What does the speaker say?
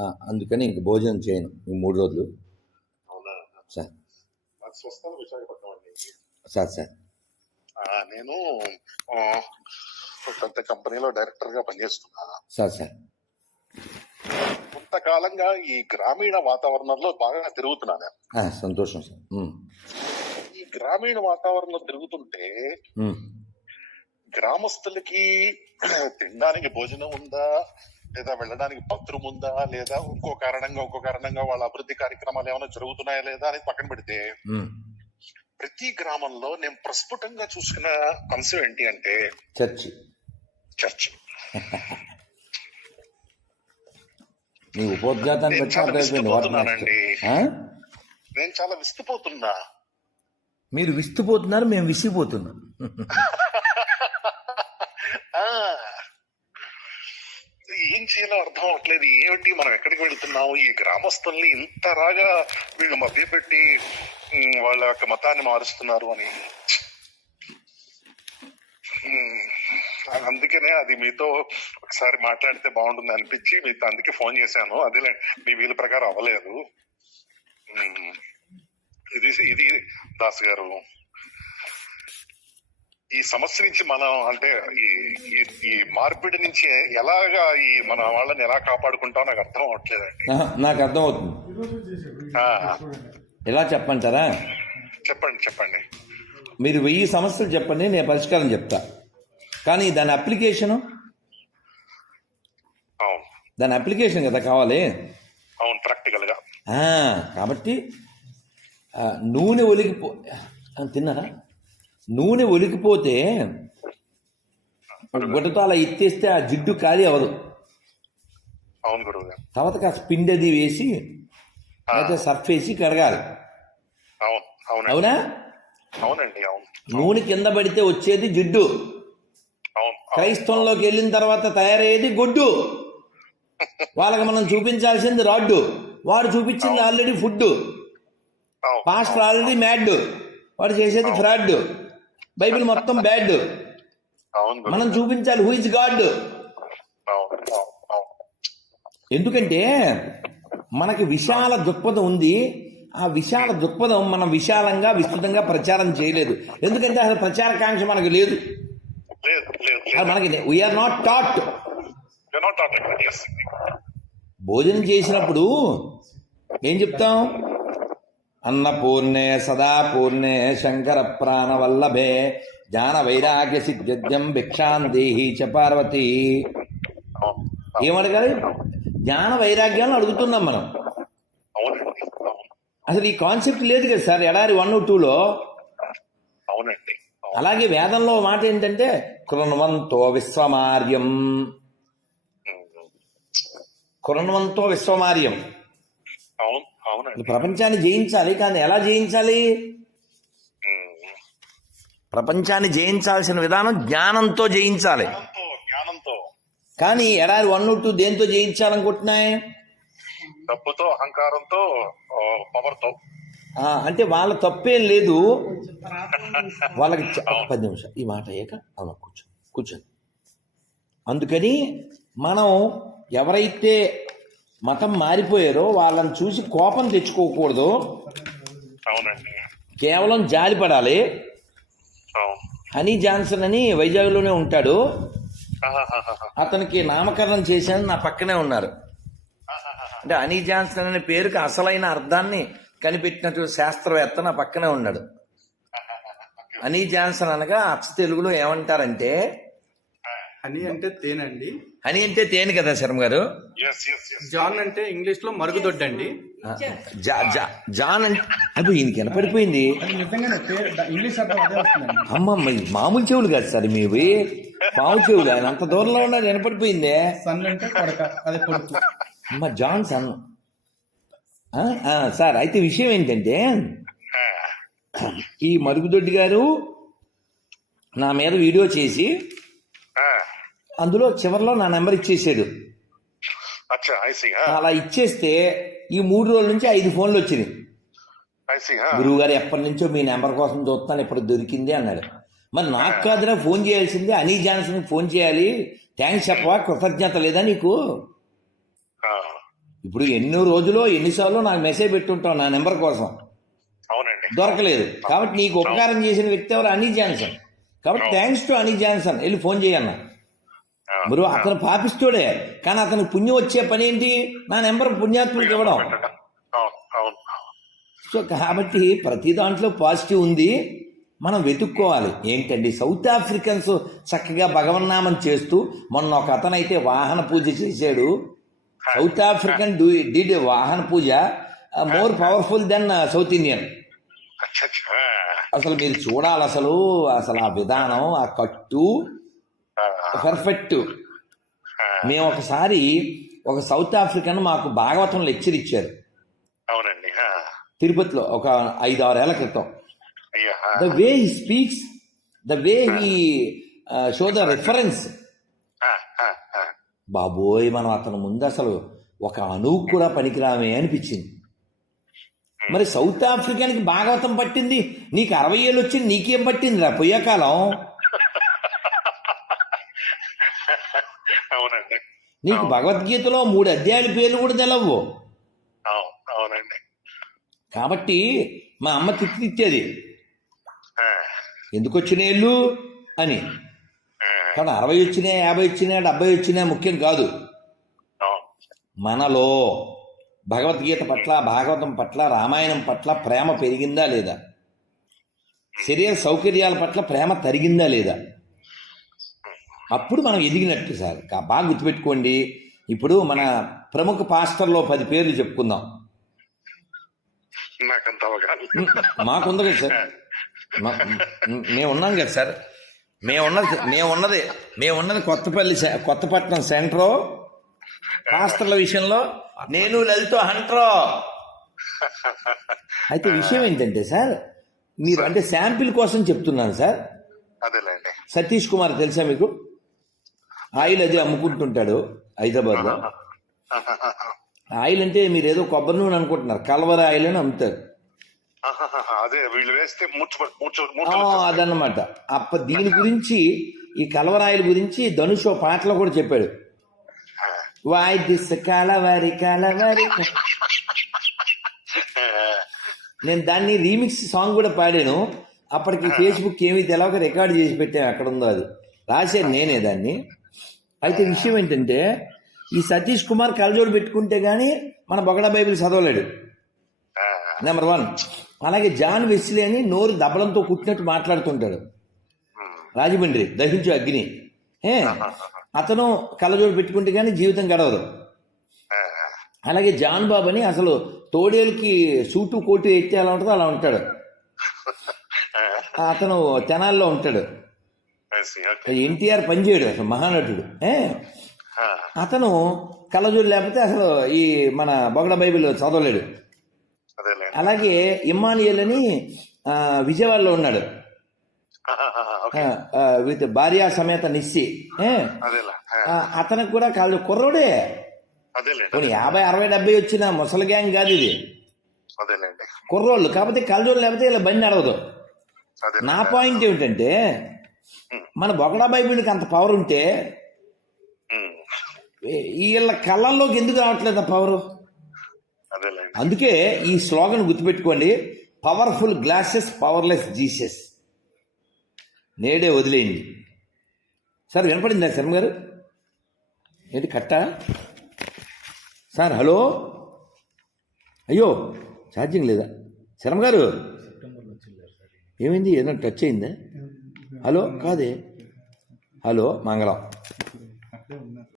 అందుకని ఇంక భోజనం చేయను ఈ మూడు రోజులు. అవునా? సార్. సార్ నేను పెద్ద కంపెనీలో డైరెక్టర్గా పనిచేస్తున్నా. Sir sir. కొంతకాలంగా ఈ గ్రామీణ వాతావరణంలో బాగా తిరుగుతున్నాను నేను. సంతోషం సార్. ఈ గ్రామీణ వాతావరణంలో తిరుగుతుంటే గ్రామస్తులకి తినడానికి భోజనం ఉందా? లేదా వెళ్ళడానికి బాత్రూమ్ ఉందా లేదా ఇంకో కారణంగా ఇంకో కారణంగా వాళ్ళ అభివృద్ధి కార్యక్రమాలు ఏమైనా జరుగుతున్నాయా లేదా అనేది పక్కన పెడితే. ప్రతి గ్రామంలో నేను ప్రస్ఫుటంగా చూసుకున్న అంశం ఏంటి అంటే చర్చి. చర్చ్. నీ ఉపోద్ఘాతాన్ని విస్తుపోతున్నానండి. నేను చాలా విస్తుపోతున్నా. మీరు విస్తుపోతున్నారు మేము విసిగిపోతున్నాం. ఏం అర్థం అవట్లేదు ఏమిటి మనం ఎక్కడికి వెళుతున్నాము ఈ గ్రామస్తుల్ని ఇంతరాగా వీళ్ళు మభ్యపెట్టి ఉమ్, వాళ్ళ యొక్క మతాన్ని మారుస్తున్నారు అని. అందుకనే అది మీతో ఒకసారి మాట్లాడితే బాగుంటుంది అనిపించి మీతో అందుకే ఫోన్ చేశాను. అదేలే మీ వీలు ప్రకారం అవ్వలేదు. ఇది ఇది దాస్ గారు. ఈ సమస్య నుంచి మనం అంటే ఈ ఈ- మార్పిడి నుంచి ఎలాగా ఈ మన వాళ్ళని ఎలా కాపాడుకుంటాం నాకు అర్థం అవట్లేదండి నాకు అర్థమవుతుంది ఆ, ఎలా చెప్పంటారా చెప్పండి చెప్పండి. మీరు వెయ్యి సమస్యలు చెప్పండి నేను పరిష్కారం చెప్తా. కానీ దాని అప్లికేషను? అవును. దాని అప్లికేషన్ కదా కావాలి? అవును ప్రాక్టికల్గా ఆ, కాబట్టి నూనె ఒలికిపో ఆ, తిన్నారా? నూనె ఒలికిపోతే గుడ్డతో అలా ఎత్తేస్తే ఆ జిడ్డు ఖాళీ అవ్వదు. తర్వాత కాస్త పిండి అది వేసి అయితే సర్ఫ్ వేసి కడగాలి. అవును అవునండి. అవునా? అవునండి అవును. నూనె కింద పడితే వచ్చేది జిడ్డు. క్రైస్తవంలోకి వెళ్ళిన తర్వాత తయారయ్యేది గొడ్డు. వాళ్ళకి మనం చూపించాల్సింది రాడ్డు. వాడు చూపించింది already food pastor already mad వాడు చేసేది ఫ్రాడ్ బైబిల్ మొత్తం బ్యాడ్. మనం చూపించాలి హూ ఇస్ గాడ్ ఎందుకంటే మనకి విశాల దృక్పథం ఉంది. ఆ విశాల దృక్పథం మనం విశాలంగా విస్తృతంగా ప్రచారం చేయలేదు. ఎందుకంటే అసలు ప్రచారకాంక్ష మనకు లేదు. మనకి వీఆర్ నాట్ టాట్ భోజనం చేసినప్పుడు ఏం చెప్తాం? అన్నపూర్ణే సదాపూర్ణే శంకర ప్రాణవల్లభే జ్ఞాన వైరాగ్య సిద్ధ్యం భిక్షాం దేహి చ పార్వతి. ఏమడగాలి? జ్ఞాన వైరాగ్యాలను అడుగుతున్నాం మనం. అసలు ఈ కాన్సెప్ట్ లేదు కదా సార్ ఎడారి వన్ టూలో? అవునండి అవును. అలాగే వేదంలో మాట ఏంటంటే కృణవంతో విశ్వమార్యం. కృణవంతో విశ్వమార్యం. అవును. ప్రపంచాన్ని జయించాలి కానీ ఎలా జయించాలి. ప్రపంచాన్ని జయించాల్సిన విధానం జ్ఞానంతో జయించాలి. కానీ ఎడారి వన్ టూ దేంతో జయించాలనుకుంటున్నాయి? డబ్బుతో అహంకారంతో పవర్తో. అంటే వాళ్ళ తప్పేం లేదు. వాళ్ళకి పది నిమిషాలు. ఈ మాట అయ్యాక అలా కూర్చో కూర్చోండి. అందుకని మనం ఎవరైతే మతం మారిపోయారో వాళ్ళని చూసి కోపం తెచ్చుకోకూడదు. అవునండి. కేవలం జాలి పడాలి. అవును. హనీ జాన్సన్ అని వైజాగ్లోనే ఉంటాడు. అతనికి నామకరణం చేశాను నా పక్కనే ఉన్నారు. అంటే హనీ జాన్సన్ అనే పేరుకి అసలైన అర్థాన్ని కనిపెట్టినటువంటి శాస్త్రవేత్త నా పక్కనే ఉన్నాడు. హనీ జాన్సన్ అనగా అచ్చ తెలుగులో ఏమంటారంటే హనీ అంటే తేనండి హనీ అంటే తేనె కదా శర్మ గారు? Yes, yes, yes. జాన్ అంటే ఇంగ్లీష్లో మరుగుదొడ్డండి. ఆ, జా జా- జాన్ అంటే అప్పుడు ఈయనకి వినపడిపోయింది. ఇది మామూలు చెవులు కాదు సార్ మీవి. పాము చెవులు ఆయన అంత దూరంలో ఉన్నాడు వినపడిపోయిందే. సన్ అంటే కొడక అదే కొడుకు. అమ్మ జాన్ సన్. సార్ అయితే విషయం ఏంటంటే ఈ మరుగుదొడ్డి గారు నా మీద వీడియో చేసి. అందులో చివరిలో నా నెంబర్ ఇచ్చేసాడు. అలా ఇచ్చేస్తే ఈ మూడు రోజుల నుంచి ఐదు ఫోన్లు వచ్చినాయి. గురువు గారు ఎప్పటి నుంచో మీ నెంబర్ కోసం చూస్తాను ఇప్పుడు దొరికింది అన్నాడు. మరి నాకు కాదురా ఫోన్ చేయాల్సింది. అనీ జాన్సన్ ఫోన్ చేయాలి. థ్యాంక్స్ చెప్పవా? కృతజ్ఞత లేదా నీకు? ఇప్పుడు ఎన్నో రోజులు ఎన్నిసార్లు నాకు మెసేజ్ పెట్టుంటావు నా నెంబర్ కోసం. అవునండి. దొరకలేదు. కాబట్టి నీకు ఉపకారం చేసిన వ్యక్తి ఎవరు? Annie Johnson. కాబట్టి థ్యాంక్స్ టు అనీ జాన్సన్. వెళ్ళి ఫోన్ చేయన్న. మరి అతను పాపిస్తోడే కానీ అతనికి పుణ్యం వచ్చే పని ఏంటి? నా నెంబర్ పుణ్యాత్ముడికి ఇవ్వడం. సో కాబట్టి ప్రతి దాంట్లో పాజిటివ్ ఉంది. మనం వెతుక్కోవాలి. ఏంటండి? సౌత్ ఆఫ్రికన్స్ చక్కగా భగవన్నామం చేస్తూ మొన్న ఒక అతనైతే వాహన పూజ చేశాడు. South African do did Vahana Puja more powerful than south Indian. అసలు మీరు చూడాలి అసలు అసలు ఆ విధానం ఆ కట్టు పర్ఫెక్ట్ మేము ఒకసారి ఒక సౌత్ ఆఫ్రికన్ మాకు భాగవతం లెక్చర్ ఇచ్చారు. అవునండి తిరుపతిలో ఒక ఐదు ఆరేళ్ళ క్రితం. అయ్యా ఆ, the way he speaks the way he show the reference. బాబోయ్ మనం అతను ముందు అసలు ఒక అణువు కూడా పనికిరామే అనిపించింది. మరి సౌత్ ఆఫ్రికానికి భాగవతం పట్టింది? నీకు అరవై ఏళ్ళు వచ్చింది నీకేం పట్టింది రా పోయే కాలం అవునండి నీకు భగవద్గీతలో మూడు అధ్యాయుల పేర్లు కూడా తెలవు. అవును అవునండి. కాబట్టి మా అమ్మ తిట్టిచ్చేది ఎందుకు వచ్చిన ఏళ్ళు అని. కానీ అరవై వచ్చినాయి యాభై వచ్చినాయి డెబ్బై వచ్చినాయి ముఖ్యం కాదు. మనలో భగవద్గీత పట్ల భాగవతం పట్ల రామాయణం పట్ల ప్రేమ పెరిగిందా లేదా? శరీర సౌకర్యాల పట్ల ప్రేమ తరిగిందా లేదా? అప్పుడు మనం ఎదిగినట్టు సార్. బాగా గుర్తుపెట్టుకోండి. ఇప్పుడు మన ప్రముఖ పాస్టర్లో పది పేర్లు చెప్పుకుందాం. మాకుంది కదా సార్. మా- ఉమ్, మేము ఉన్నాం కదా సార్. మేమున్నది మేమున్నది మేమున్నది కొత్తపల్లి కొత్తపట్నం సెంటర్ పాస్టర్ల విషయంలో నేను లలితో హంట్రో. అయితే విషయం ఏంటంటే సార్ మీరు అంటే శాంపిల్ కోసం చెప్తున్నాను సార్. సతీష్ కుమార్ తెలుసా మీకు? ఆయిల్ అది అమ్ముకుంటుంటాడు హైదరాబాద్లో. ఆయిల్ అంటే మీరు ఏదో కొబ్బరి నూనె అనుకుంటున్నారు కలవర ఆయిల్ అని అమ్ముతారు. అదన్నమాట. అప్ప దీని గురించి ఈ కలవరాయిల గురించి ధనుష్ పాటలో కూడా చెప్పాడు. వాయ్ దిస్ కలవరి కలవరి? నేను దాన్ని రీమిక్స్ సాంగ్ కూడా పాడాను. అప్పటికి ఫేస్బుక్ ఏమీ తెలవక రికార్డ్ చేసి పెట్టాను అక్కడ ఉందో అది. రాశాను నేనే దాన్ని. అయితే విషయం ఏంటంటే ఈ సతీష్ కుమార్ కలజోడు పెట్టుకుంటే గానీ మన బొగడ బైబిల్ చదవలేడు. Number one. అలాగే జాన్ వెస్లీ అని నోరు దబలంతో కుట్టినట్టు మాట్లాడుతుంటాడు. రాజమండ్రి దహించు అగ్ని. ఏ? అతను కళ్ళజోడు పెట్టుకుంటే కానీ జీవితం గడవదు. అలాగే జాన్ బాబు అని అసలు తోడేలకి సూటు కోటు ఎత్తే ఎలా ఉంటుందో అలా ఉంటాడు. అతను తెనాల్లో ఉంటాడు. ఎన్టీఆర్ పనిచేయడు అసలు మహానటుడు అతను కళ్ళజోడు లేకపోతే అసలు ఈ మన బొగడ బైబిల్ చదవలేడు. అలాగే ఇమ్మానియల్ అని విజయవాడలో ఉన్నాడు. విత్ భార్య సమేత నిస్సి అతనికి కూడా కాళ్ళు కుర్రోడే. యాభై అరవై డెబ్బై వచ్చిన ముసలి గ్యాంగ్ కాదు ఇది. కుర్రోళ్ళు కాకపోతే కళ్ళజోడు లేకపోతే ఇలా బండి నడవదు. అదే నా పాయింట్ ఏమిటంటే మన బొగడా బైబిల్కి అంత పవర్ ఉంటే ఈ- వీళ్ళ కళ్ళల్లోకి ఎందుకు రావట్లేదు ఆ పవరు అందుకే ఈ స్లోగన్ గుర్తుపెట్టుకోండి పవర్ఫుల్ గ్లాసెస్ పవర్లెస్ జీసెస్ నేడే వదిలేయండి. సార్ వినపడిందా శర్మ గారు? ఏంటి కట్టా? Sir hello? అయ్యో ఛార్జింగ్ లేదా? శర్మ గారు? ఏమైంది? ఏదైనా టచ్ అయిందా? హలో కాదే? హలో మంగళం.